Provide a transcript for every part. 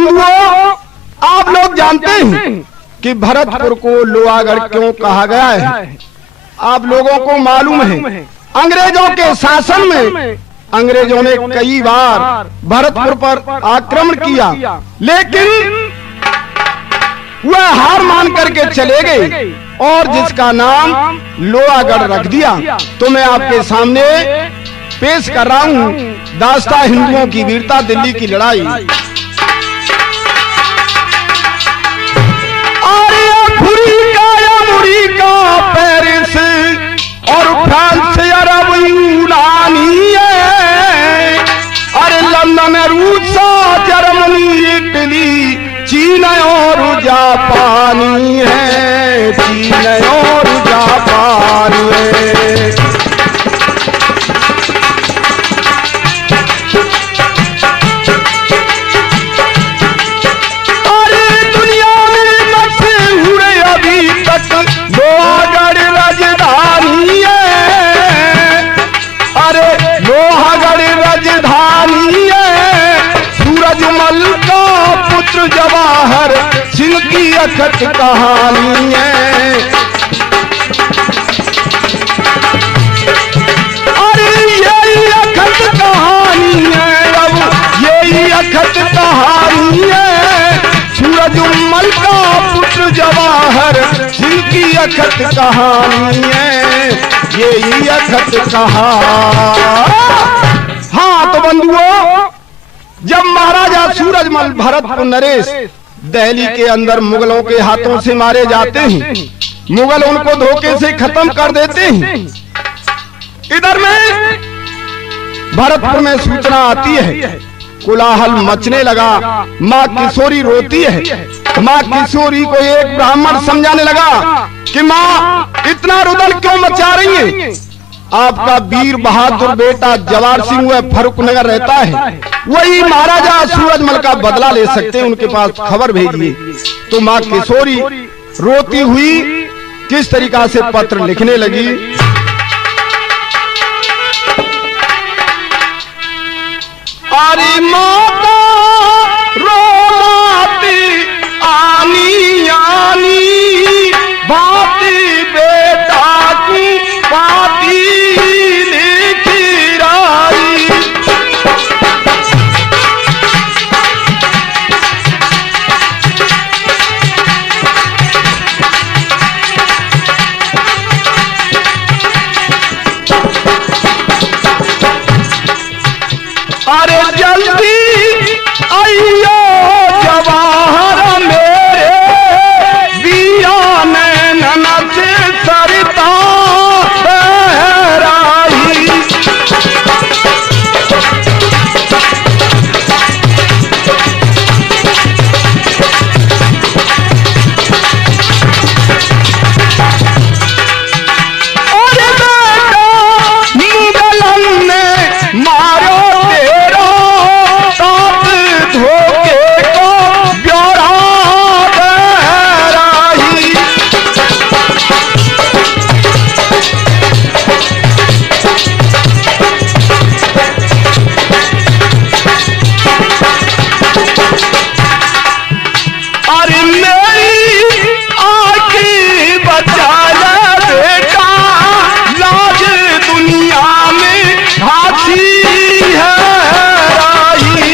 बंधुओं, आप लोग जानते हैं कि भरतपुर को लोहागढ़ क्यों कहा गया है? आप लोगों को मालूम है, अंग्रेजों के शासन में अंग्रेजों ने कई बार भरतपुर पर आक्रमण किया, लेकिन वह हार मान करके चले गए और जिसका नाम लोहागढ़ रख दिया। तो मैं आपके सामने पेश कर रहा हूँ दास्तां हिंदुओं की वीरता, दिल्ली की लड़ाई। अमेरिका, पेरिस और फ्रांस, अरब, यूनानी है, अरे लंदन, रूस, जर्मनी, इटली, चीन और जापानी है, चीन और जापान है। अरे दुनिया में मशहूर अभी तक लोहागढ़ राजधानी है, अरे लोहागढ़ राजधानी है। सूरजमल का पुत्र जवाहर सिंह की अखट कहानी है। अरे यही अखट कहानी है, अब यही अखट कहानी है। सूरजमल का पुत्र जवाहर सिंह की अखट कहानी है, यही अखट कहानी। हाँ तो बंधुओं, जब महाराजा सूरजमल भरतपुर नरेश दिल्ली के अंदर मुगलों के हाथों से मारे जाते हैं, मुगल उनको धोखे से खत्म कर देते हैं। इधर में भरतपुर में सूचना आती है, कोलाहल मचने लगा। माँ किशोरी रोती है। माँ किशोरी को एक ब्राह्मण समझाने लगा कि माँ इतना रुदन क्यों मचा रही है? आपका वीर बहादुर बेटा जवाहर सिंह वह फर्रुखनगर रहता है, वही महाराजा सूरजमल का बदला ले सकते हैं, उनके पास खबर भेजिए। तो माँ किशोरी रोती हुई किस तरीका से पत्र लिखने लगी। अरे माता रोमाती आनी आनी, भाती बेटा की पाती लिखी राई। अरे जल्दी आइयो जवाहर मेरे, बिया नैनन से सरिता बहराई। अरे बेटा मुगलन ने मारो तेरा, साथ धोखे को ब्योरा बहराई। अरे मेरी आखी बचा ले बेटा, लाज दुनिया में हाथी है राही।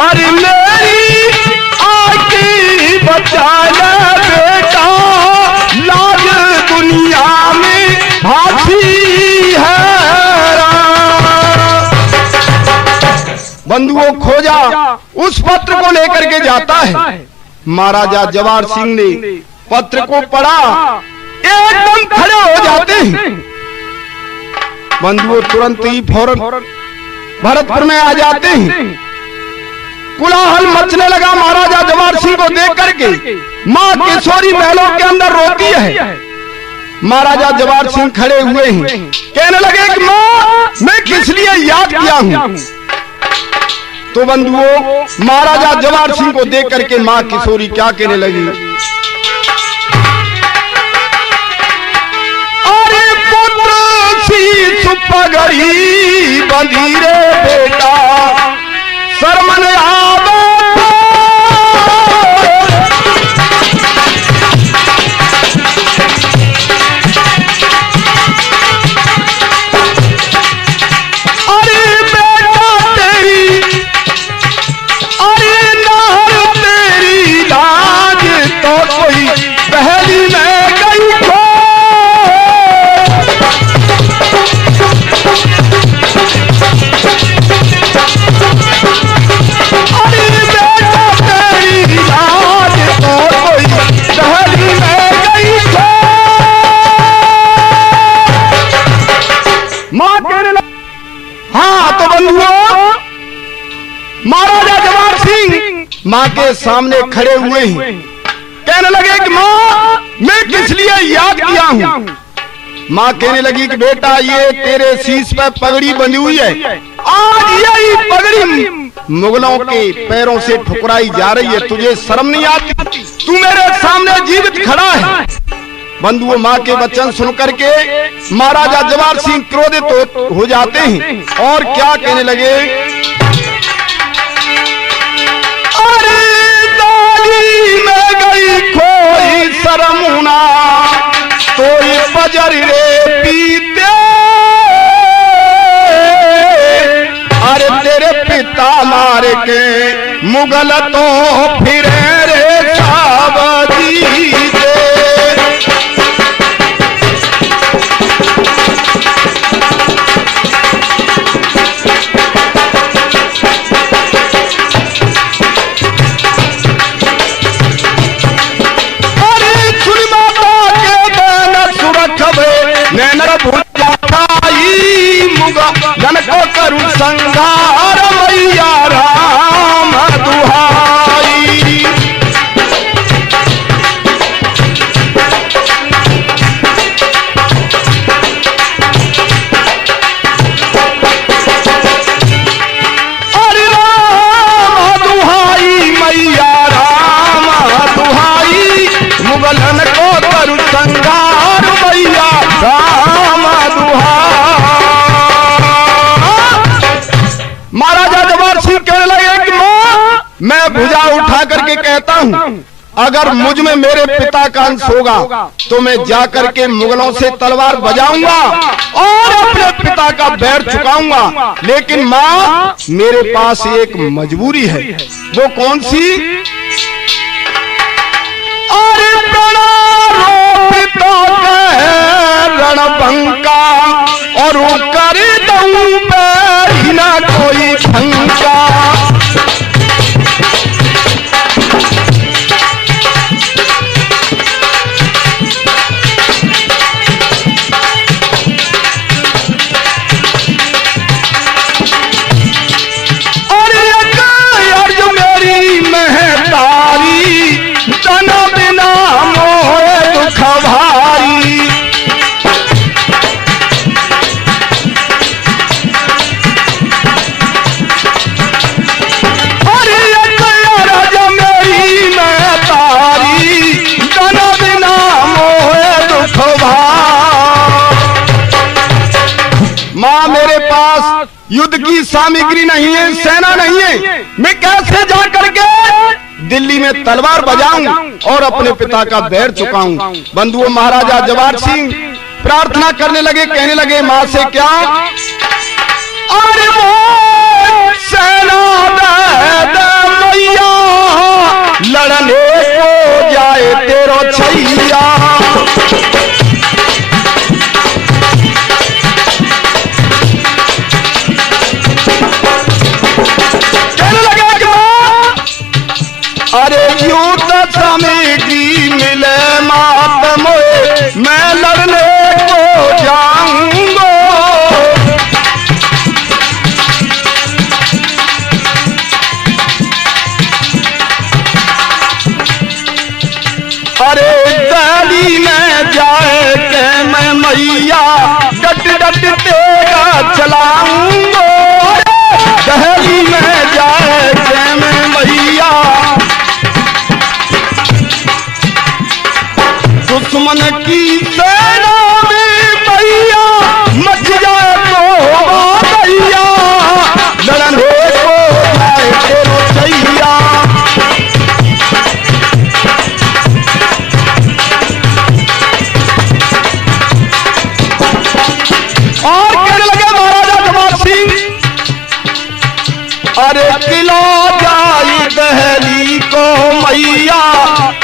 अरे मेरी आखी बचा ले बेटा, लाज दुनिया में हाथी है। बंधुओं, खोजा उस पत्र को लेकर के जाता है। महाराजा जवाहर सिंह ने पत्र को पढ़ा, एकदम खड़े हो जाते हैं। बंधुओं तुरंत ही फौरन भरतपुर में आ जाते हैं। कोलाहल मचने लगा महाराजा जवाहर सिंह को देख करके। माँ किशोरी महलों के अंदर रोती है। महाराजा जवाहर सिंह खड़े हुए हैं, कहने लगे कि माँ मैं किस लिए याद किया हूँ। तो बंधुओं, महाराजा जवाहर सिंह को देख करके माँ किशोरी क्या कहने लगी। पगड़ी बंधी रे बेटा शर्मन आवे अरे बेटा तेरी अरे नार तेरी लाज तो कोई पहली में गई खो महाराजा जवाहर सिंह माँ के सामने खड़े हुए हैं, कहने लगे कि माँ मैं किस लिए याद किया हूँ। माँ कहने लगी कि बेटा ये तेरे शीश पर पगड़ी बंधी हुई है, आज यही पगड़ी मुगलों के पैरों से ठुकराई जा रही है, तुझे शर्म नहीं आती? तू मेरे सामने जीवित खड़ा है। बंधुओं माँ के वचन सुन करके महाराजा जवाहर सिंह क्रोधित हो जाते हैं और क्या कहने लगे, अरे दाली में गई खोई शर्मुना तो बजर रे पीते, अरे तेरे पिता मार के मुगल तो फिर रे सावजी दे। गन को करू संघार मैया राम दुहाई, अरे राम दुहाई मैया राम दुहाई, मुगलन को करू संघार मैया राम दुहाई। महाराजा जवाहर सिंह कहने लगे कि मां मैं भुजा उठा करके कहता हूं अगर मुझ में मेरे पिता का अंश होगा तो मैं जाकर के मुगलों से तलवार बजाऊंगा और अपने पिता का बैर चुकाऊंगा, लेकिन मां मेरे पास एक मजबूरी है। वो कौन सी? अरे रणबंका और कर दूं पे ना कोई शंका, और अर्ज मेरी महतारी तन बिना मोहे दुख भारी, मां मेरे पास युद्ध की सामग्री नहीं है, सेना नहीं है, मैं कैसे जा करके दिल्ली में तलवार बजाऊं और अपने पिता का बैर चुकाऊं। बंधुओं महाराजा जवाहर सिंह प्रार्थना करने लगे, कहने लगे मां से क्या, अरे वो सेना मैया लड़ने को जाए तेरो छैया, अरे युद्ध सामग्री मिले मात मोए मैं लड़ने को जाऊंगा, अरे दिल्ली में जाए के मैं मैया डट डट तेरा चलाऊंगा, दिल्ली में जाए के मैं मैया दुश्मन की सेना में मैया मच जाए तो लो जाई दहली को मैया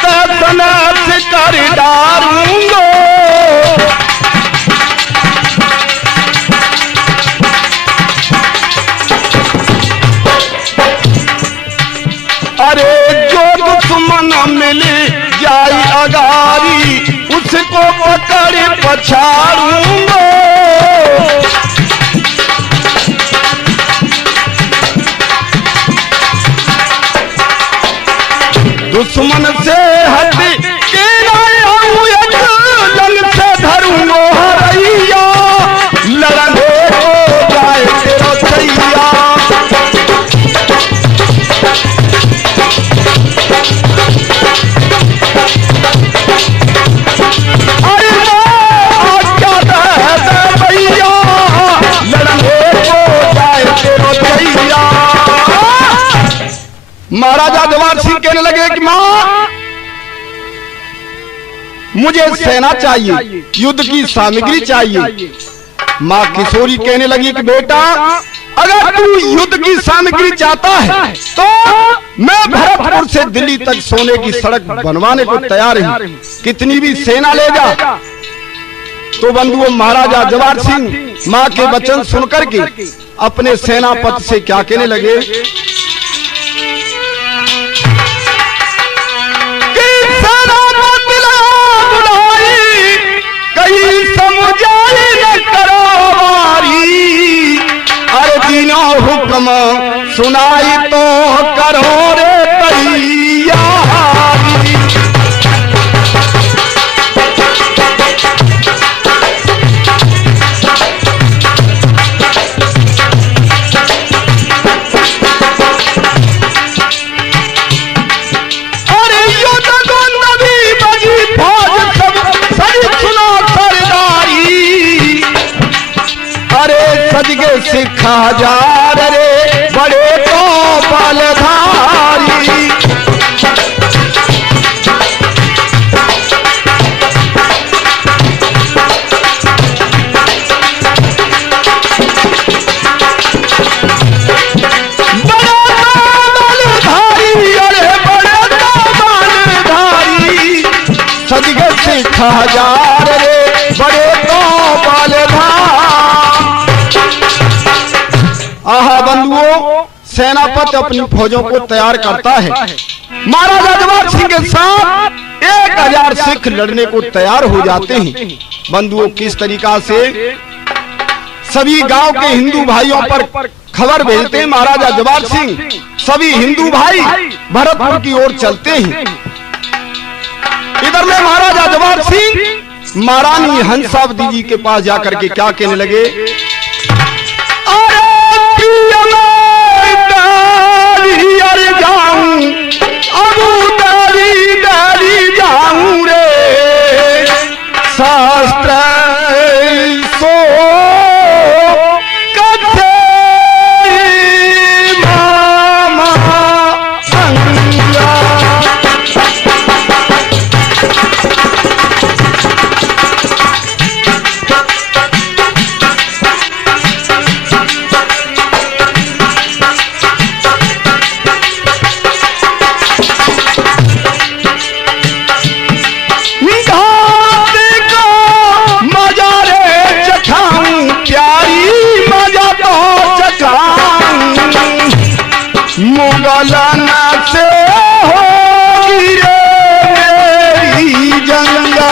तनस कर डारूंगो। अरे जो दुश्मन मिल जाई अगारी उसको पकड़ पछाड़ूंगो। दुश्मन से हट के आऊं एक लंग से धरूंगो हरैया लड़ने हो जाए तेरा सैया। महाराजा जवाहर सिंह कहने लगे कि मां मुझे सेना चाहिए, युद्ध की सामग्री चाहिए। मां किशोरी कहने लगी कि बेटा अगर तू युद्ध की सामग्री चाहता है तो मैं भरतपुर से दिल्ली तक सोने की सड़क बनवाने को तैयार हूं, कितनी भी सेना ले जा। तो बंधुओं महाराजा जवाहर सिंह मां के वचन सुनकर के अपने सेनापति से क्या कहने लगे, हुक्म सुनाई तो करो रे तैयारी। अरे युद्ध को नबी बजी फौज सब सभी सुनो सरदारी। अरे सजगे सिखा जा रे बड़े तो बलधारी। अरे बड़े तो बलधारी सजगे सिखा जा रे बड़े तो बलधारी। आहा बंधुओं सेनापति अपनी फौजों को तैयार करता है। महाराजा जवाहर सिंह के साथ 1000 सिख लड़ने को तैयार हो जाते हैं। बंधुओं किस तरीका से सभी गांव के हिंदू भाइयों पर खबर भेजते हैं महाराजा जवाहर सिंह। सभी हिंदू भाई भरतपुर की ओर चलते हैं। इधर में महाराजा जवाहर सिंह महारानी हंसावती जी के पास जाकर के क्या कहने लगे, शास्त्र सो कथे मामा अंगा। मुगलना से होगी रे मेरी जंगा।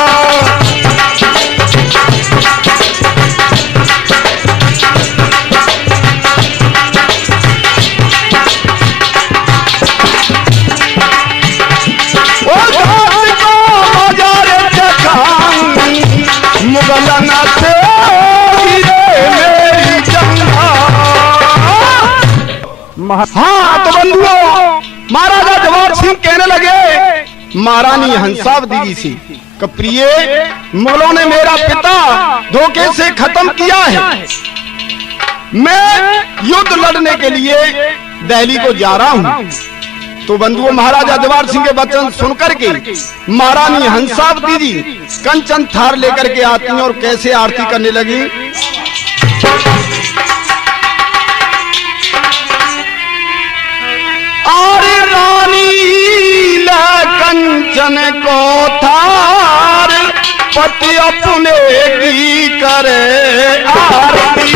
ओ घाट को बाजार चखाऊं मुगलना से होगी रे मेरी जंगा। हाँ तो बंधुओं महाराजा जवाहर सिंह कहने लगे महारानी हंसावती जी से, प्रिय मुगलों ने मेरा पिता धोखे से खत्म किया है, मैं युद्ध लड़ने के लिए दिल्ली को जा रहा हूँ। तो बंधुओं महाराजा जवाहर सिंह के वचन सुनकर के महारानी हंसावती जी कंचन थार लेकर के आती हैं और कैसे आरती करने लगी। कंचन को थार पति अपने की करे आरती।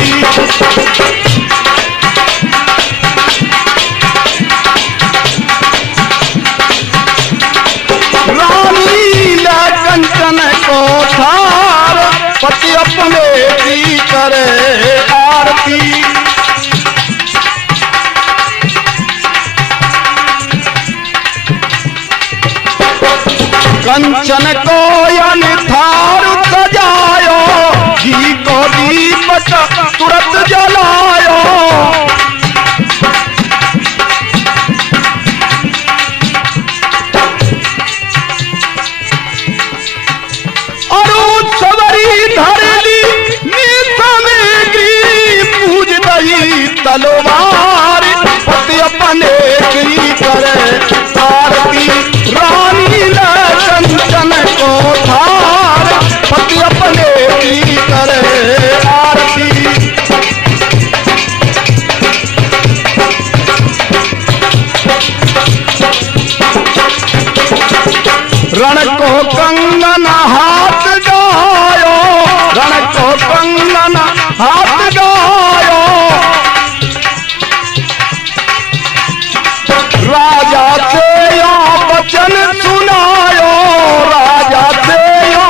रानी ले कंचन को थार पति अपने की करे आरती। कंचन को यन थार सजायो घी को दीपक तुरंत जलायो। और सवरी धरली सामग्री पूज दही तलवार पति अपने की करे आरती। रानी ले कंचन को थार पति अपने की करे आरती। रण को कंगन हाथ गायो, रण को कंगन हाथ गायो। राजा से यो वचन सुनायो, राजा से यो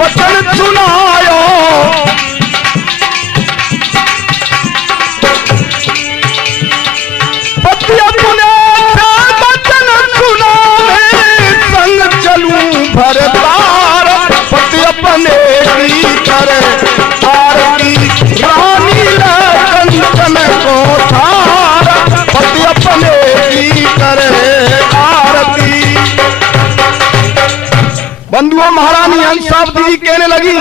वचन सुनायो। पति अपने वचन सुनावे संग चलूं भर तार पति अपने की करे आरती। रानी ले कंचन को थार पति अपने की करे आरती। बंधुओं, महारानी हंसावती जी कहने लगी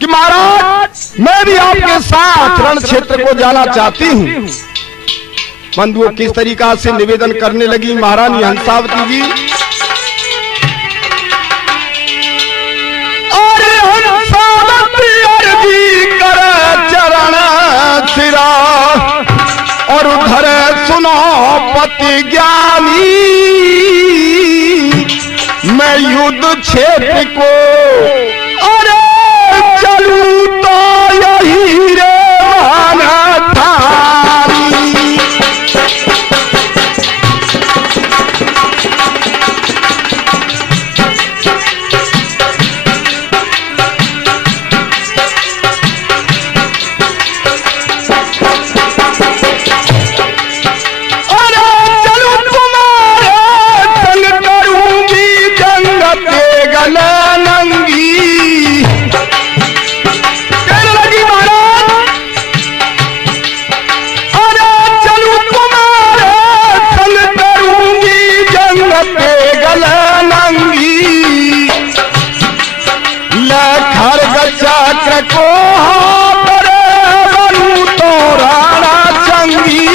कि महाराज मैं भी आपके साथ रण क्षेत्र को जाना चाहती हूँ। बंधुओं, किस तरीका से निवेदन करने लगी महारानी हंसावती जी। अरे हंसावती अर्जी करे चरण सिरा और उधर सुनो पति ज्ञानी। मैं युद्ध क्षेत्र को अरे चलूं तो यही रे थारी। चक्र को बनूं तो राणा चंगी।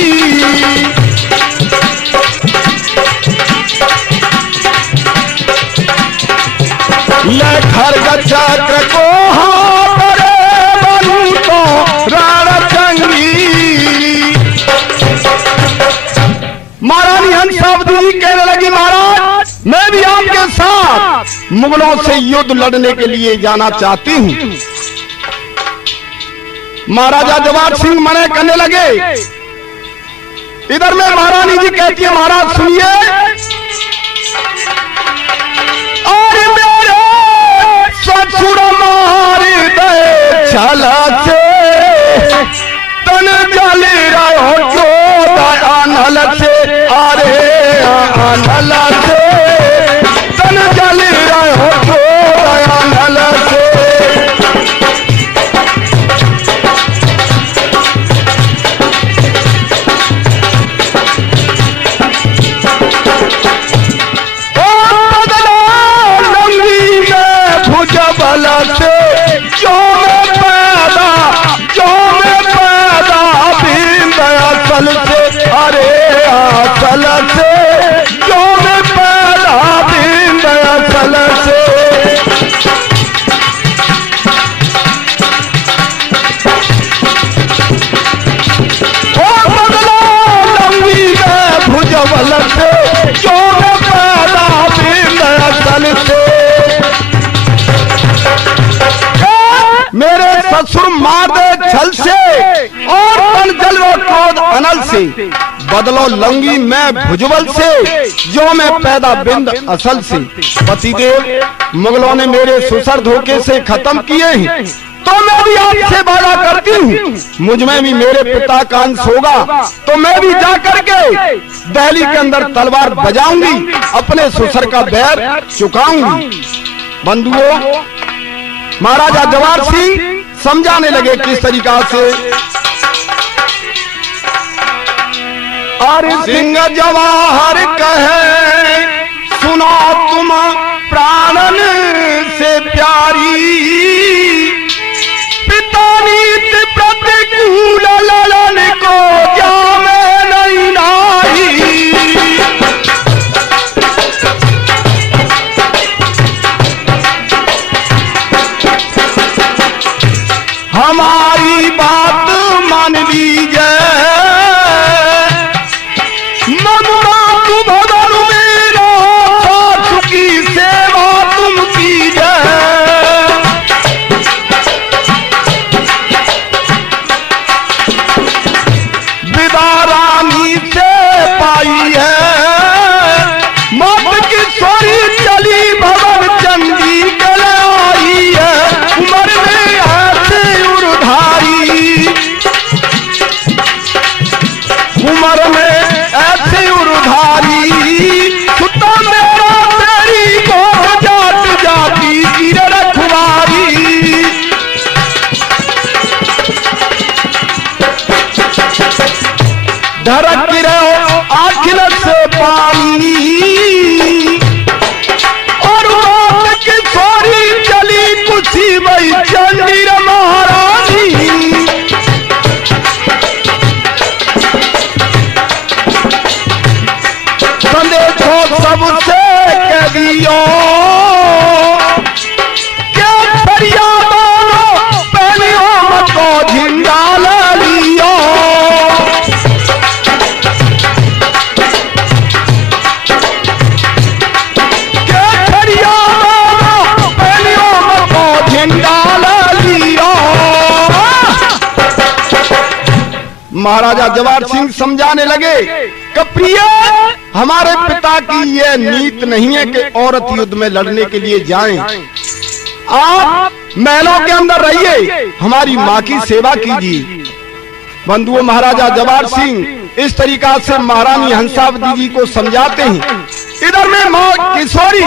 ले खरग चक्र को बनूं तो राणा चंगी। महारानी हंसावती जी कहने लगी महाराज मैं भी आपके साथ मुगलों से युद्ध लड़ने के लिए जाना चाहती हूँ। महाराजा जवाहर सिंह मना करने लगे। इधर में महारानी जी कहती है महाराज सुनिए। और मेरे ससुर मार दे छला से तन जल रहो क्यों अनल से। अरे अनल से तन जल रहो क्यों अनल से। भुजबल से जो मैं पैदा भीम असल से। अरे असल से जो मैं ससुर मार दे छल से और बन जल व क्रोध अनल से, बदलो लंगी मैं भुजबल से, जो मैं पैदा बिंद असल से। पतिदेव मुगलों ने मेरे सुसर धोखे से खत्म किए हैं, तो मैं भी आपसे वादा करती हूँ, मुझ में भी मेरे पिता का अंश होगा, तो मैं भी जा करके दिल्ली के अंदर तलवार बजाऊंगी, अपने ससुर का बैर चुकाऊंगी। बंधुओं, महाराजा जवाहर सिंह समझाने लगे किस तरीका से। अरे सिंह जवाहर कहे सुनो तुम प्राणन से प्यारी, नीत प्रतिकूल ललन को क्या मैं नहीं नाई। हमारी बात मान लीजिए, मनुआ तू भवन मेरा साथ की सेवा तुम कीजिए। रानी से पाई है मौत की सोरी चली भवन चंडी गलाई है, उम्र में ऐसे उर्धारी, उम्र में ऐसे उर्धारी, सुता मेरा तेरी को जाट जाती गिर रखवारी। धड़क रहो आखिर से पानी, और मौत की सोरी चली कुछ वही चंडी महारानी। संदेशो सबसे कह दियो, क्या फरियाद पहनियो मतो झिंडा लियो। महाराजा जवाहर सिंह समझाने लगे कि प्रिय, हमारे पिता की यह नीत नहीं है कि औरत युद्ध में लड़ने के लिए जाएं। आप महलों के अंदर रहिए, हमारी माँ की सेवा कीजिए। बंधुओं, महाराजा जवाहर सिंह इस तरीका से महारानी हंसावती जी को समझाते हैं। इधर में माँ किशोरी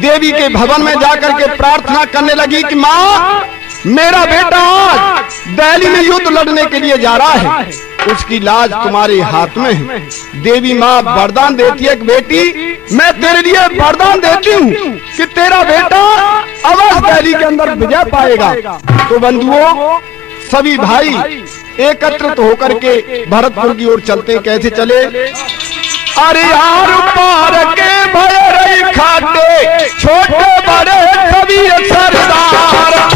देवी के भवन में जाकर के प्रार्थना करने लगी कि माँ, मेरा बेटा आज दिल्ली में युद्ध लड़ने के लिए जा रहा है, उसकी लाज तुम्हारे हाथ में है। देवी माँ वरदान देती है कि बेटी, मैं तेरे लिए वरदान देती हूँ कि तेरा बेटा अवश्य दिल्ली के अंदर विजय पाएगा। तो बंधुओं, सभी भाई एकत्रित होकर के भरतपुर की ओर चलते। कैसे चले? अरे यार पार के भय रही खाटे, छोटे बड़े सभी सरदार,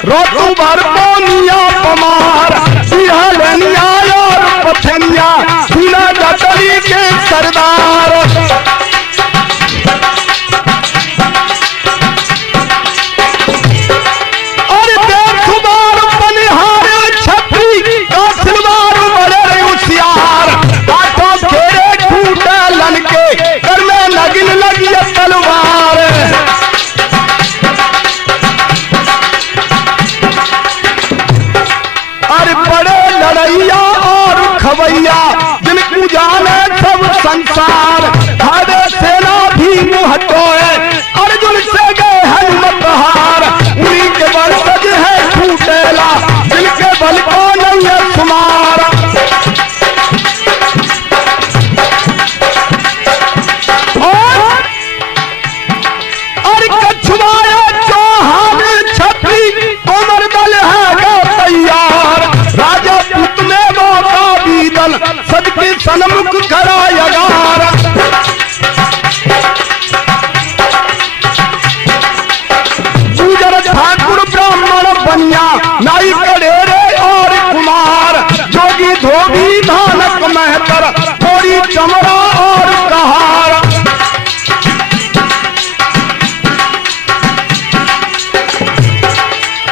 रोटू भर पोनिया पमार, बिहालिया और पथनिया, बिना जटली के सरदार। और बेखुमार बनिहार छपरी का सिलवार बड़े होशियार, आठों घेरे खूटे लनके, कर में नगिन लगी तलवार। लड़ैया और खवैया जिनको जाने सब संसार, हरे सेना भी हटोए अर्जुन से गए हनुमत हार। उन्हीं के वंशज है छूटेला, जिनके बल को नहीं है सुमार। और कछुआया चौहान छपरी, उमर दल है तैयार। राजा पुत में नाई कड़ेरे और कुमार, जोगी धोबी धानक महतर, कोरी चमड़ा और कहार।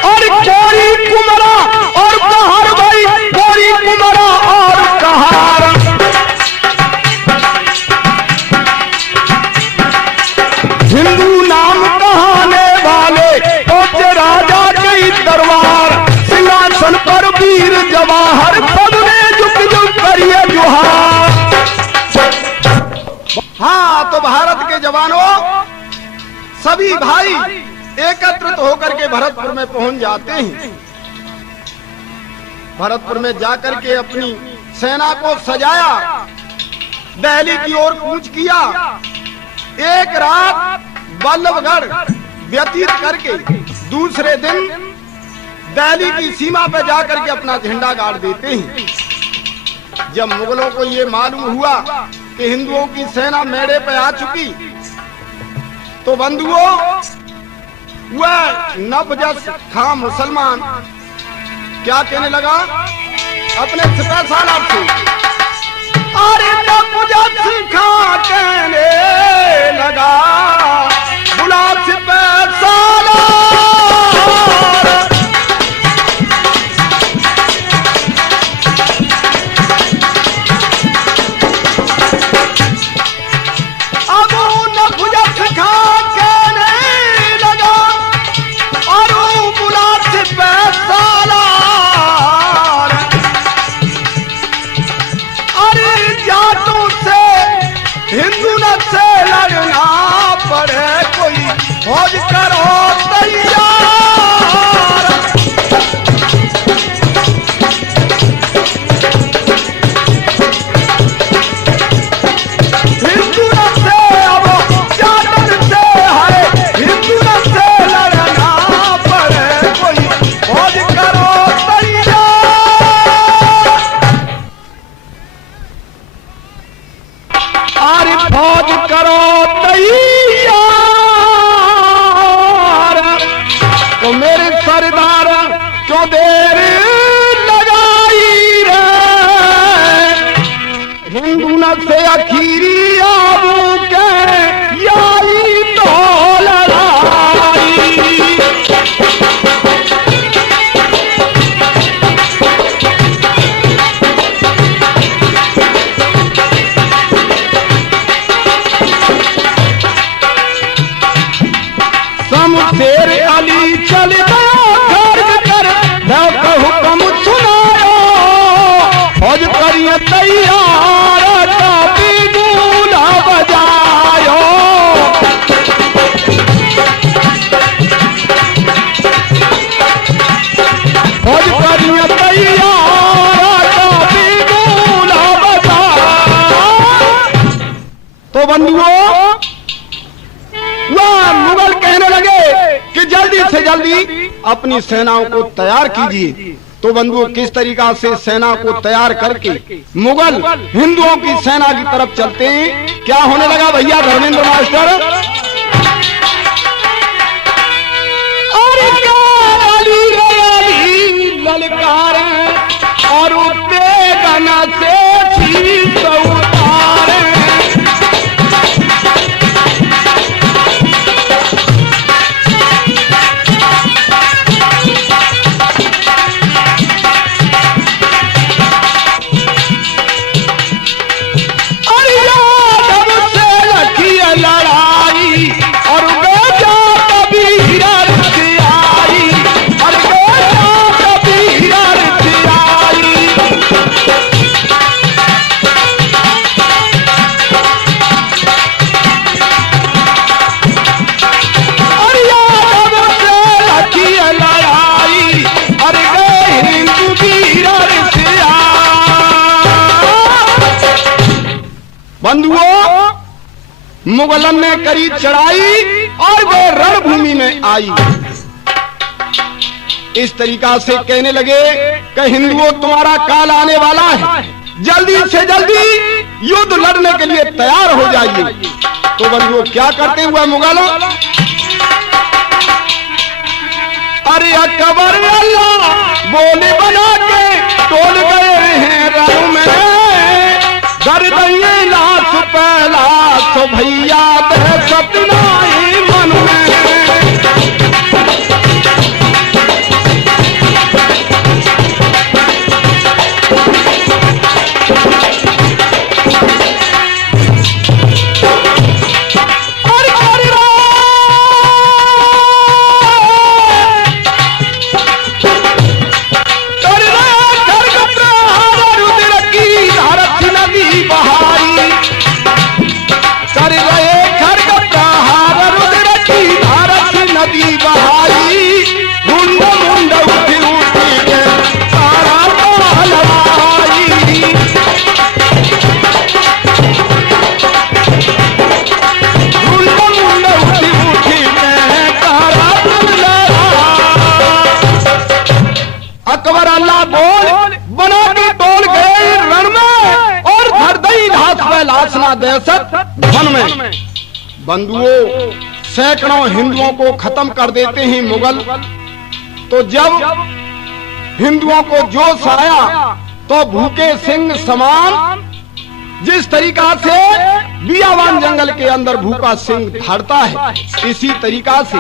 और कोरी कुमरा और कहार भाई, कोरी कुमरा और कहार। हिंदू नाम कहाने वाले पहुंचे राजा के दरबार, सिंहासन पर वीर जवाहर, सबने झुक झुक करिए जुहार। हाँ, तो भारत के जवानों सभी भाई एकत्रित होकर के भरतपुर में पहुंच जाते हैं। भरतपुर में जाकर के अपनी सेना को सजाया, दिल्ली की ओर कूच किया। एक रात बल्लभगढ़ व्यतीत करके दूसरे दिन दिल्ली की सीमा पर जाकर के अपना झंडा गाड़ देते हैं। जब मुगलों को ये मालूम हुआ कि हिंदुओं की सेना मेड़े पे आ चुकी, तो बंधुओं वह नवजस खां मुसलमान क्या कहने लगा अपने सिपहसालार से, अरे नवजस खां कहने लगा बुला सिपहसालार। अब नवजस खां कहने लगा और बुला सिपहसालार। अरे जाटों से हिंदू न से लड़ना पड़े, कोई फौज करो तैयार। हिंदू न से अब जाटों से है, हिंदू न से लड़ना पड़े, कोई फौज करो तैयार। अरे फौज करो तैयार, तो मेरे सरदार क्यों देर लगाई रे, हिंदू न से अखीरी आबू के यारी तो लड़ाई। शमशेर अली चल खर्च कर, का हुक्म सुनायो, फौज करिए तैयार, काफी दूल्हा बजायो। फौज करिए तैयार, काफी दूल्हा बजायो। तो बंधुओं वह मुगल कहने लगे कि जल्दी से जल्दी अपनी सेनाओं को तैयार कीजिए। तो बंधुओं किस तरीका से सेना को तैयार करके मुगल हिंदुओं की सेना की तरफ चलते हैं, क्या होने लगा भैया धर्मेंद्र मास्टर? ललकार और बेगना से शीश उतारे, लड़ाई और बेटा कभी रथ आई, और बेटा कभी रथ आई। और यादव से लखी लड़ाई और हिंदू की रथ आई। बंधुओं मुगलन ने करी चढ़ाई और वे रणभूमि में आई। इस तरीका से कहने लगे कि हिंदुओं तुम्हारा काल आने वाला है, जल्दी से जल्दी युद्ध लड़ने के लिए तैयार हो जाइए। तो बंधुओं क्या करते हुए मुगलों, अरे अकबर अल्लाह भैया दहशत नाई मन में। अकबर अल्लाह बोल बना के तोड़ गए रण में और धरदई घास पे लाशना दहशत वन में। बंधुओं, सैकड़ों हिंदुओं को खत्म कर देते हैं मुगल। तो जब हिंदुओं को जोश आया तो भूखे सिंह समान जिस तरीका से बियावान जंगल के अंदर भूखा सिंह धाड़ता है, इसी तरीका से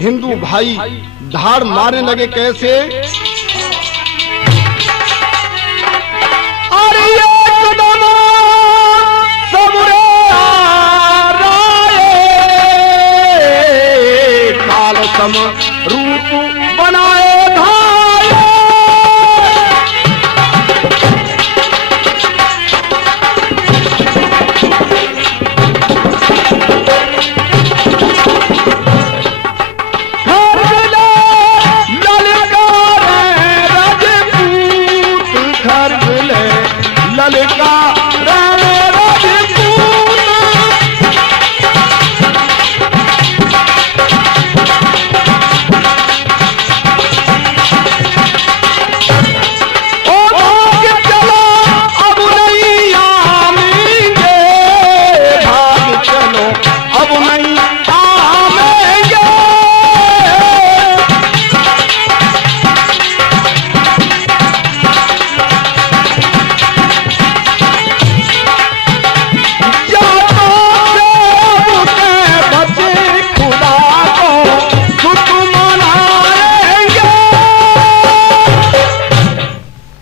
हिंदू भाई धाड़ मारने लगे। कैसे? अरे एकदम सबुरे आराए, काल सम रूप बनाए धाये।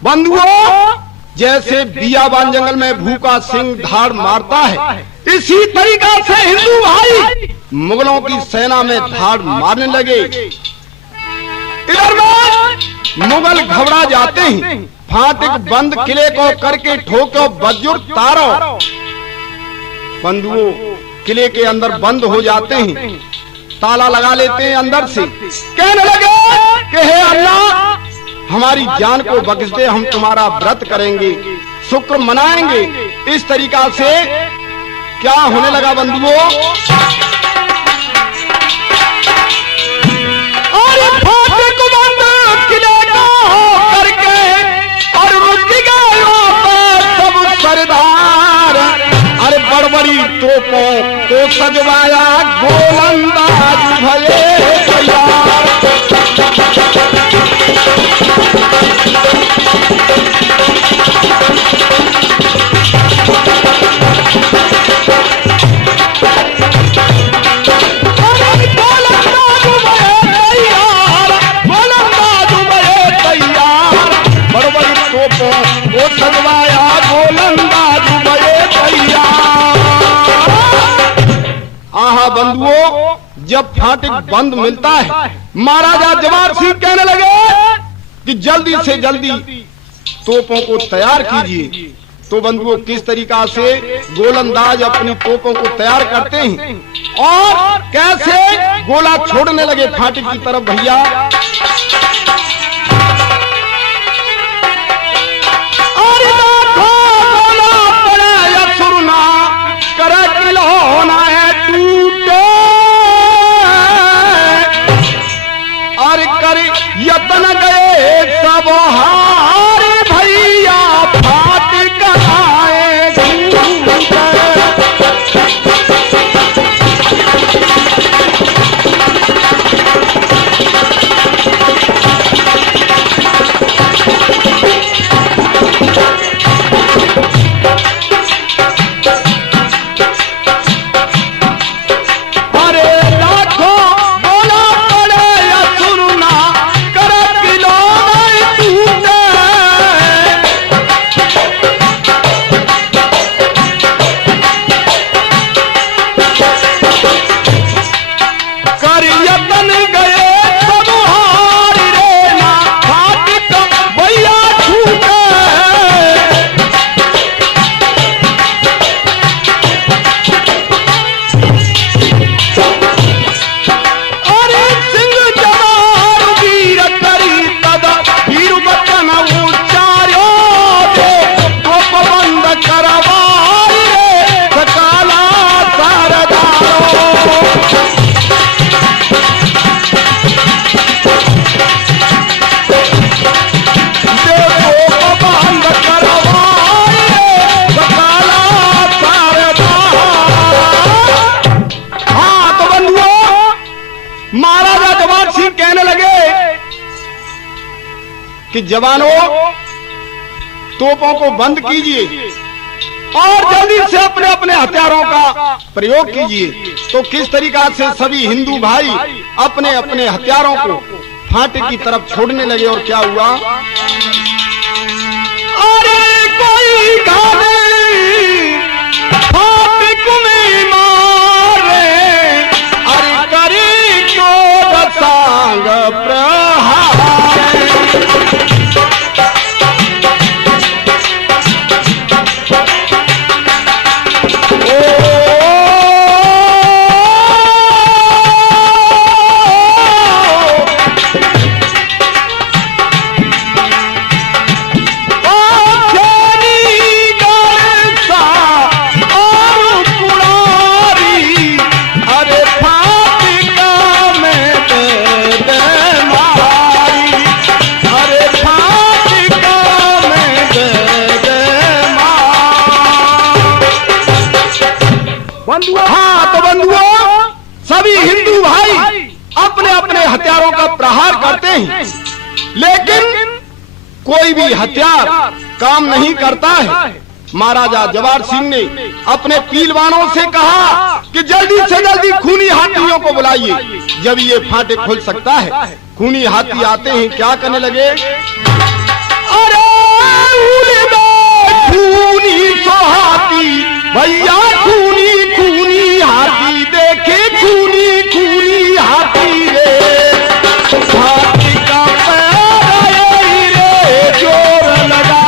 बंधुओं, जैसे बियाबान जंगल में भूखा सिंह धाड़ मारता है, इसी तरीका से हिंदू भाई मुगलों की सेना में धाड़ मारने लगे। इधर में मुगल घबरा जाते हैं, फाटक बंद किले को करके ठोको बज्जुर तारो। बंधुओं, किले के अंदर बंद हो जाते हैं, ताला लगा लेते हैं अंदर से। कहने लगे कि हे अल्लाह, हमारी जान को बख्श दे, हम तुम्हारा व्रत करेंगे, शुक्र मनाएंगे। इस तरीका से क्या होने लगा बंधुओं? और फाटक बंद किले को करके और रुक गए सब सरदार। अरे बड़बड़ी तोपों को सजवाया, गोलंदाज भले तैयार। बंधुओं, जब फाटक बंद मिलता है, महाराजा जवाहर सिंह कहने लगे कि जल्दी से जल्दी तोपों को तैयार कीजिए। तो बंधुओं, किस तरीका से गोलंदाज अपनी तोपों को तैयार करते हैं और कैसे गोला छोड़ने लगे फाटक की तरफ। भैया, यतन गए सब हार भैया, फाटक आए कि जवानों तोपों को बंद कीजिए और जल्दी से अपने अपने हथियारों का प्रयोग कीजिए। तो किस तरीका से सभी हिंदू भाई अपने अपने हथियारों को फाटे की तरफ छोड़ने लगे और क्या हुआ? अरे कोई फाटक में मारे, अरे करे क्यों दसांग प्रहार। हाँ तो बंधुओं, सभी हिंदू भाई अपने अपने हथियारों का प्रहार करते हैं, लेकिन कोई भी हथियार काम नहीं करता है। महाराजा जवाहर सिंह ने अपने पीलवानों से कहा कि जल्दी से जल्दी खूनी हाथियों को बुलाइए, जब ये फाटे खुल सकता है। खूनी हाथी आते हैं, क्या करने लगे? अरे खूनी सो हाथी भैया, खूनी खूनी हाथी देखे, खूनी खूनी हाथी रे, हाथी का पैर रे जोर लगा।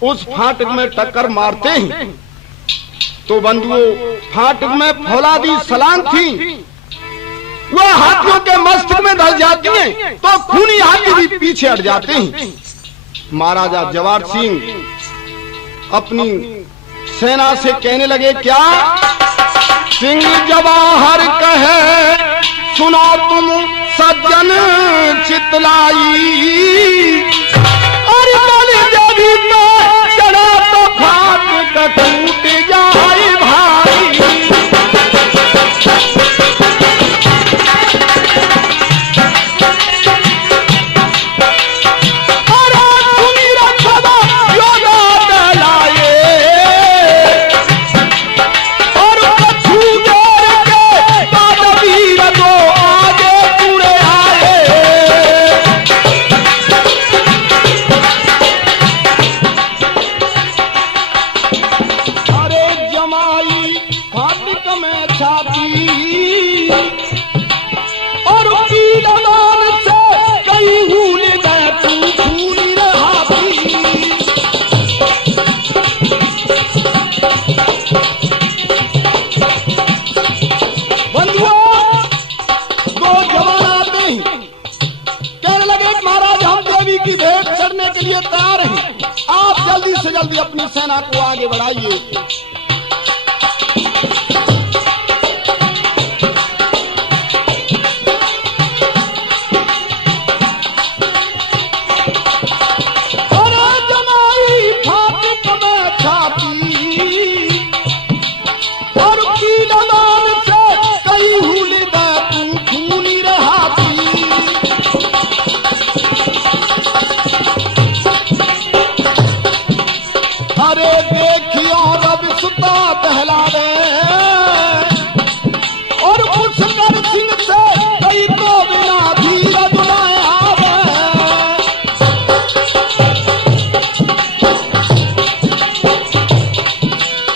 उस फाटक में टक्कर मारते हैं तो बंधुओं, फाटक में फौलादी सलाम थी, वह हाथियों के मस्तक में धस जाती हैं, तो खूनी हाथी भी पीछे हट जाते हैं। महाराजा जवाहर सिंह अपनी सेना से कहने लगे, क्या सिंह जवाहर कहे सुनो तुम सज्जन चितलाई, और बोले जब चढ़ा तो फाटक टूट जाए भाई। जल्दी अपनी सेना को आगे बढ़ाइए। अरे देखियो रब सुता पहला दे और पुष्कर सिंह से कई तो बिना धीरज न आवे।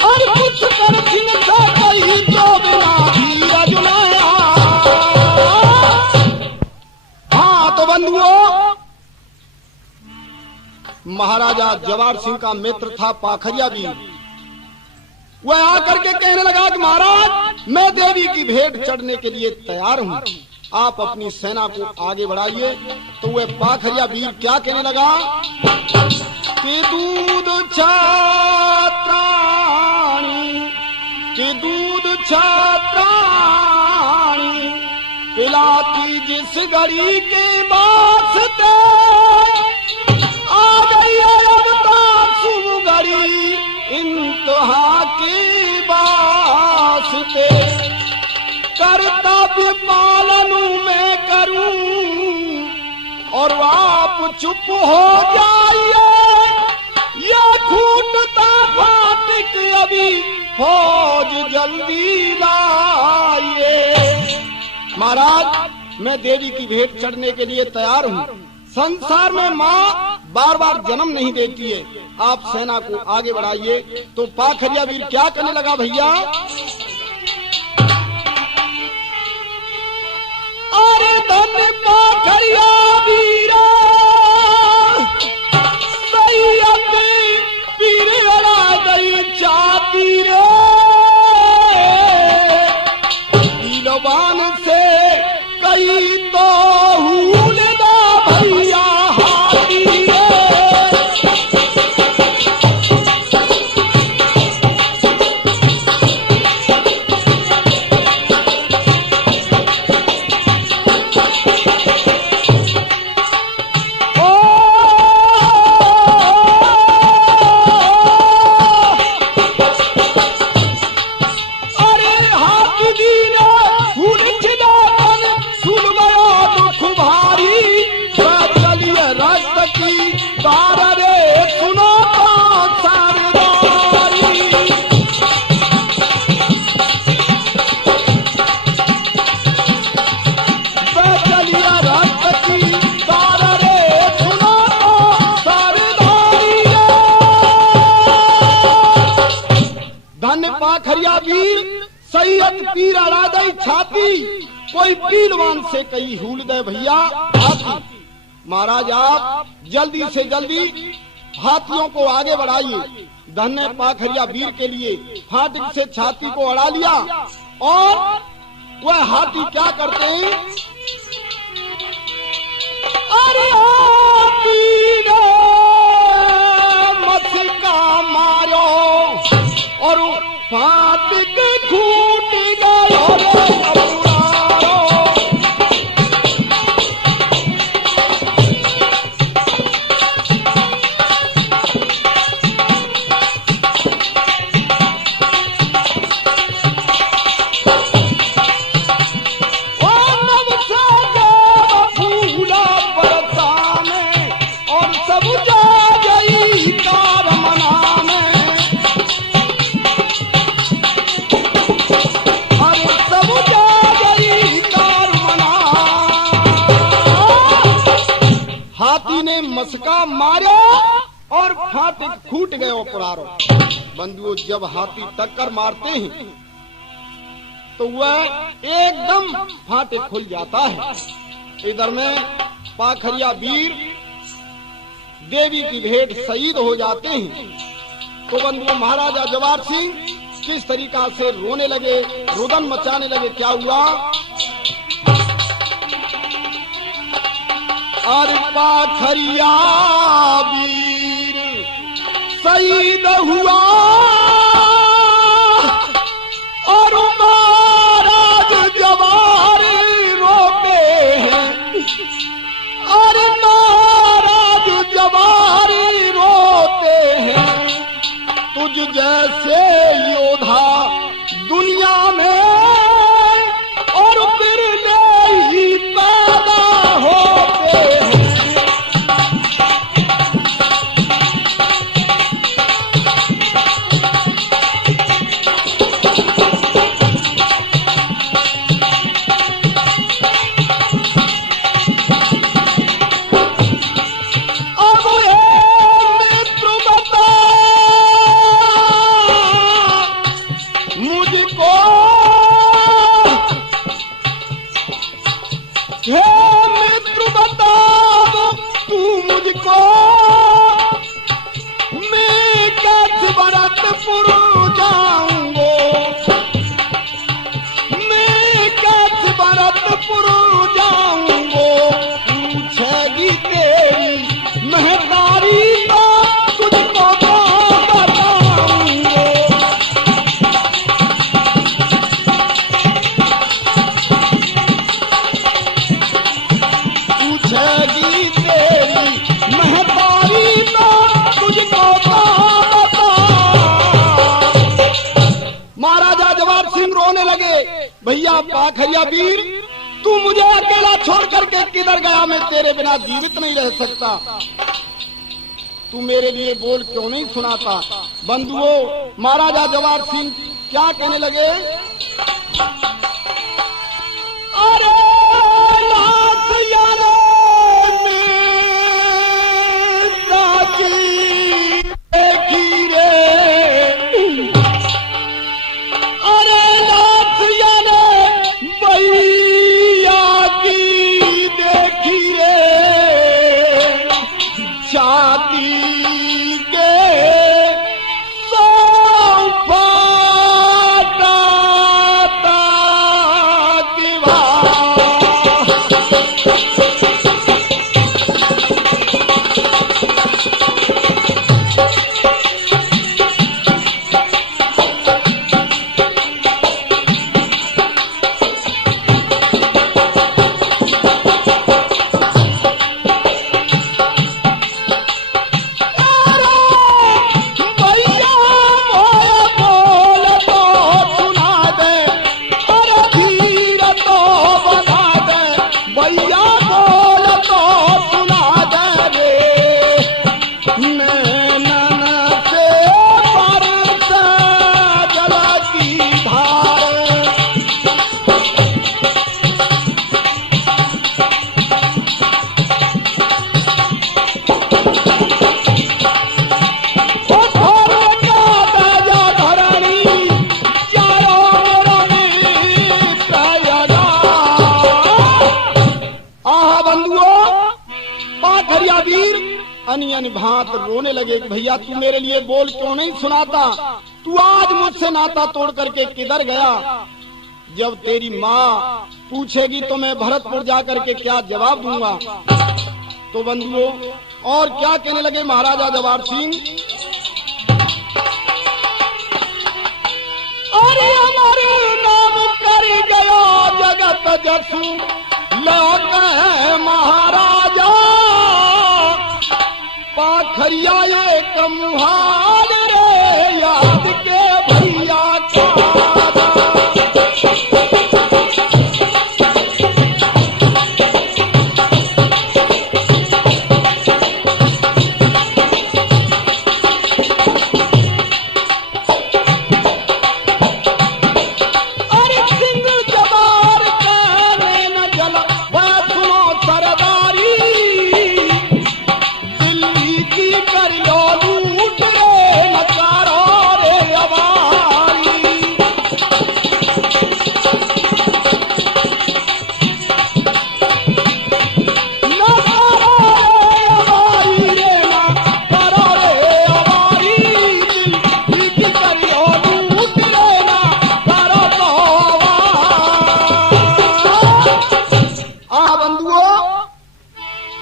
और पुष्कर सिंह से कई तो बिना धीरज न आवे। महाराजा जवार सिंह का मित्र था पाखरिया वीर। वह आकर के कहने लगा कि महाराज मैं देवी की भेंट चढ़ने के लिए तैयार हूँ, आप अपनी सेना को आगे बढ़ाइए। तो वह पाखरिया वीर क्या कहने लगा कि दूध छात्राणी पिलाती जिस घड़ी के वास्ते आ गई अब तक शुभ घड़ी इंतहा के वास्ते कर्तव्य पालन में करूं और आप चुप हो जाइए, यह खूंटता फाटक अभी फौज जल्दी लाइए। महाराज मैं देवी की भेंट चढ़ने के लिए तैयार हूँ। संसार में माँ बार बार जन्म नहीं देती है, आप सेना को आगे बढ़ाइए। तो पाखरिया वीर क्या करने लगा भैया, अरे धन पाखरिया वीरा सैयद पीर अड़ा गई चापी रे, ईलवान से कई तो हुलदा भैया हाथी रे। पाखरिया वीर सैयद पीर अड़ा गई छाती, कोई पीलवान से कई हुल दे भैया हाथी। महाराज आप जल्दी से जल्दी हाथियों को आगे बढ़ाइए। धन्य पाखरिया वीर के लिए फाटक से छाती को अड़ा लिया और वह हाथी क्या करते हैं, अरे हाथी ने मस्का मारो और फाटक खूट गयो रे अपरारो। फूला बरसाने और सब जा गई कार मनाने, हाथी ने मस्का मारो और फाटक फूट गए अपरारो। बंधुओं जब हाथी टक्कर मारते हैं तो वह एकदम फाटक खुल जाता है। इधर में पाखरिया वीर देवी की भेंट शहीद हो जाते हैं। तो बंधुओं महाराजा जवार सिंह किस तरीका से रोने लगे, रुदन मचाने लगे। क्या हुआ, और पाखरिया वीर शहीद हुआ और महाराज जवार रोते हैं, और महाराज जवार रोते हैं। तुझ जैसे योद्धा दुनिया में और फिर नहीं पैदा होते हैं। हे मित्र बता तू मुझको पाखरिया वीर, तू मुझे अकेला छोड़ करके किधर गया? मैं तेरे बिना जीवित नहीं रह सकता। तू मेरे लिए बोल क्यों नहीं सुनाता? बंधुओं, महाराजा जवाहर सिंह क्या कहने लगे? अरे लाख यारे देखी रे, अरे लाख यारे भैया की देखी रे, छाती भांत रोने लगे कि भैया तू मेरे लिए बोल क्यों नहीं सुनाता? तू आज मुझसे नाता तोड़ करके किधर गया? जब तेरी माँ पूछेगी तो मैं भरतपुर जा करके क्या जवाब दूंगा? तो बंधुओं, और क्या कहने लगे महाराजा जवाहर सिंह? अरे हमारे नाम कर गया जगत जसु लोक है महाराजा, पाखरिया एक मुहाल रे याद के भैया का।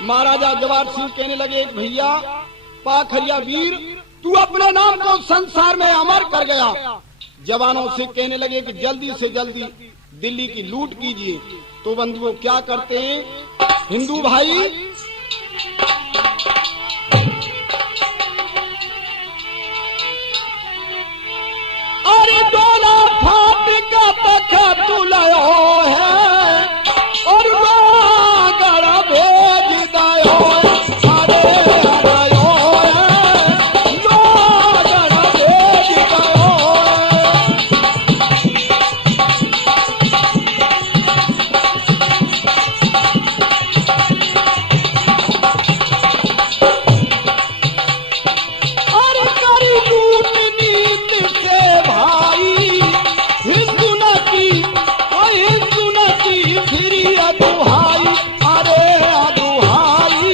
महाराजा जवाहर सिंह कहने लगे भैया पाखरिया वीर, तू अपने नाम को संसार में अमर कर गया। जवानों से कहने लगे कि जल्दी से जल्दी दिल्ली की लूट कीजिए। तो बंधुओं क्या करते हैं हिंदू भाई? अरे डोला फाट का तक तुलायो है और गड़ा भेज दयो, अरे दयो गड़ा भेज दयो। अरे करी लूट नीत से भाई हिंदू न की फिर अदुहाई, अरे अदुहाई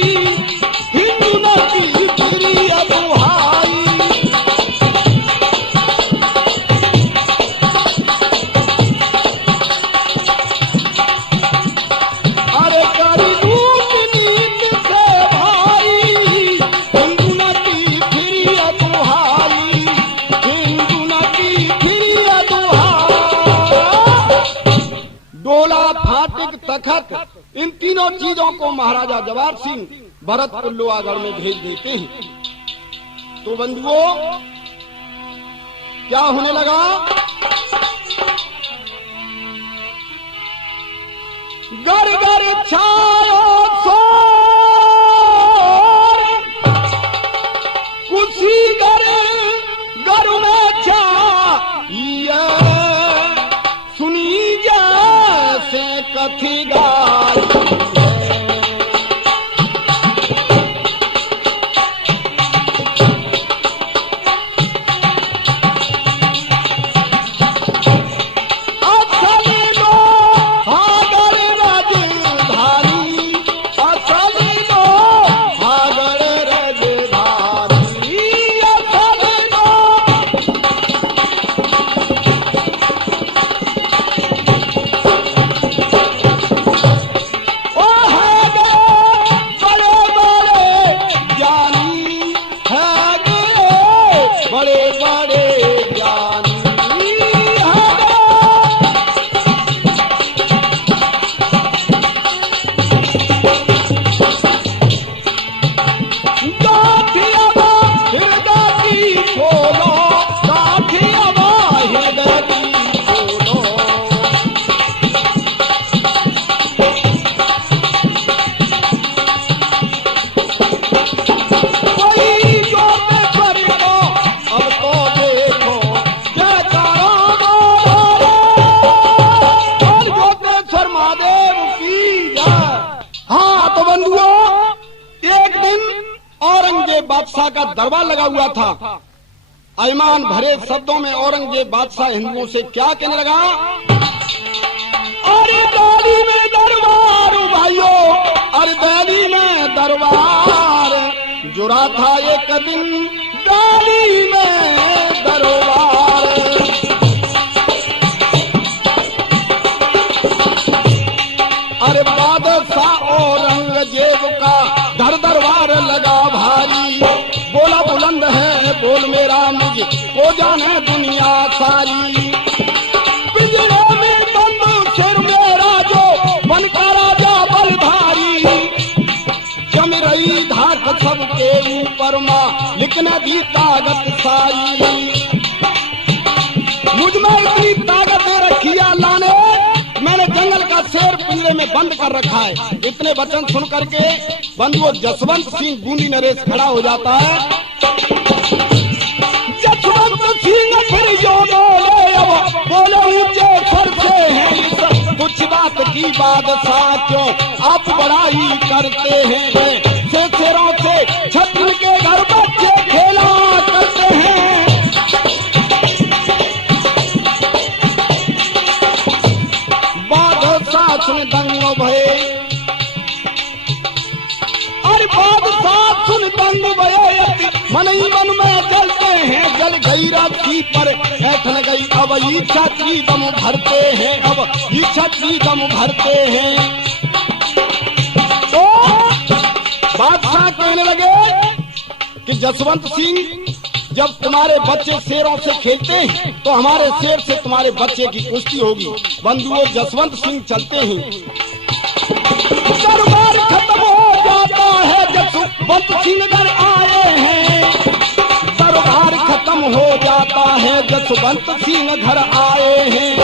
हिंदू न की फिर अदुहाई। अरे करी लूट नीत से भाई हिंदू न की फिर अदुहाई, हिंदू न की फिर अदुहाई। डोला फाटक तखत इन तीनों चीजों को महाराजा जवाहर सिंह भरतपुर लोहागढ़ में भेज देते हैं। तो बंधुओं क्या होने लगा? गर गर छायो सोर कुसी गर गर में छाया सुनी जैसे कथी गाय बादशाह का दरबार लगा हुआ था। अभिमान भरे शब्दों में औरंगजेब बादशाह हिंदुओं से क्या कहने लगा? अरे दिल्ली में दरबार भाइयों, अरे दिल्ली में दरबार जुड़ा था एक दिन दिल्ली में दरबार। अरे बादशाह औरंगजेब का दरबार लगा भारी, बोला बुलंद है बोल मेरा मुझ को जाने दुनिया सारी। पिंजरे में बंद सिर मेरा जो बनका राजा बलधारी, जम रही धाक सबके ऊपर माँ लिखने दी ताकत सारी। मुझ में इतनी ताकत रखी अल्लाह ने, मैंने जंगल का शेर पिंजरे में बंद कर रखा है। इतने वचन सुन करके बंधुओं जसवंत सिंह बूंदी नरेश खड़ा हो जाता है। जसवंत सिंह फिर जो बोले, अब बोले ऊंचे सर से हैं कुछ बात की बादशाह क्यों आप बड़ाई करते हैं? शेरों से छत्र के घर बच्चे खेला करते हैं। बादशाह सुन दंग भये, अरे बादशाह सुन दंग भये, मन ही मन में जलते हैं। जल गई राखी पर बैठन गई, अब इच्छा की दम भरते हैं, अब इच्छा की दम भरते हैं। तो बादशाह कहने लगे कि जसवंत सिंह, जब तुम्हारे बच्चे शेरों से खेलते हैं तो हमारे शेर से तुम्हारे बच्चे की कुश्ती होगी। बंधुओं जसवंत सिंह चलते हैं, दरबार खत्म हो जाता है। जसवंत सिंह घर आए हैं, दरबार खत्म हो जाता है। जसवंत सिंह घर आए हैं,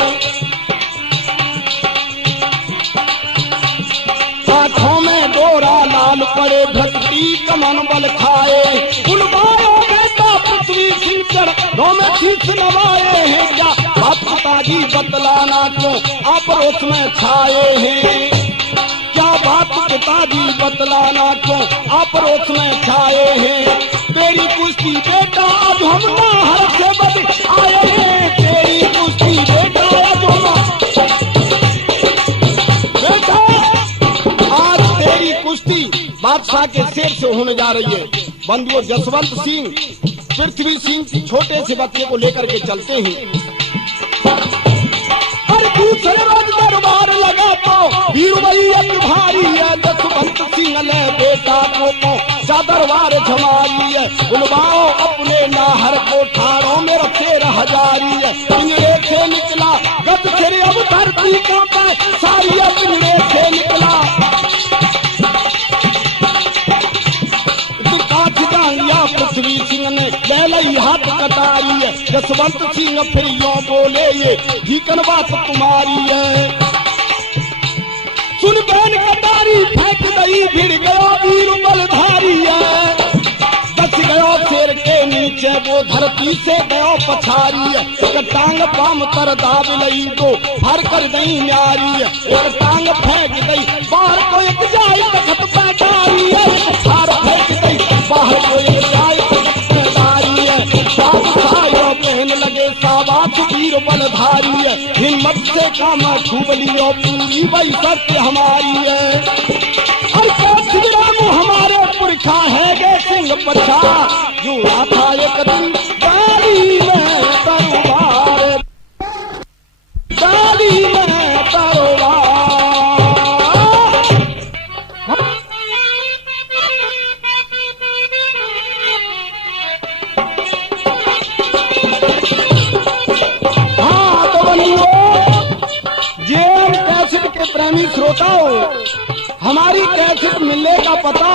आंखों में डोरा लाल पड़े, भक्ति कमन बल खाए। बुलवाओ बेटा पृथ्वी सिंह चरणों में शीश नवाए हैं। क्या बाप पिताजी बतलाना क्यों आप रोष में छाए हैं? क्या बात पिताजी बतलाना क्यों आप रोष में छाए हैं? तेरी कुश्ती बेटा अब हम नाहर से बच आए हैं। तेरी कुश्ती बेटा अब हम बेटा, आज तेरी कुश्ती बादशाह के शेर से होने जा रही है। बंधुओं जसवंत सिंह पृथ्वी सिंह छोटे से बच्चे को लेकर के चलते हैं। हर दूसरे रोज दरबार लगा तो वीरबाई एक भारी है। जसवंत सिंह ले बेटा को दरबार जमारी है। बुलवाओ अपने नाहर को ठाड़ों में रखे हजारी है। पिंजरे से निकला गद सिर अब धरती कांपे सारी, पिंजरे से निकला पृथ्वी सिंह ने पहले हाथ कटारी है। जसवंत सिंह फिर यूं बोले ये ठीकन बात तुम्हारी है। गई भिड़ गया वीर बलधारी है, बच गया शेर के नीचे वो धरती से गया पछारी है, टांग पाम कर दाब लई तो हर कर दई न्यारी है, और टांग फेंक दई बाहर को एक जाए तखत पैटारी है, हार फेंक दई बाहर को एक जाए तखत पैटारी है, साथ सायो पहन लगे साबात वीर बलधारी है, हिम्मत से काम खूब लियो पूरी वही सत्य हमारी है। हर राम हमारे पुरखा है गे सिंह पछा, जो आता एक दिन गाड़ी में तलवार, गाड़ी में तलवार। हाँ तो बनियो जेएम कैसेट के प्रेमी श्रोताओं, हमारी कैसेट मिलने का पता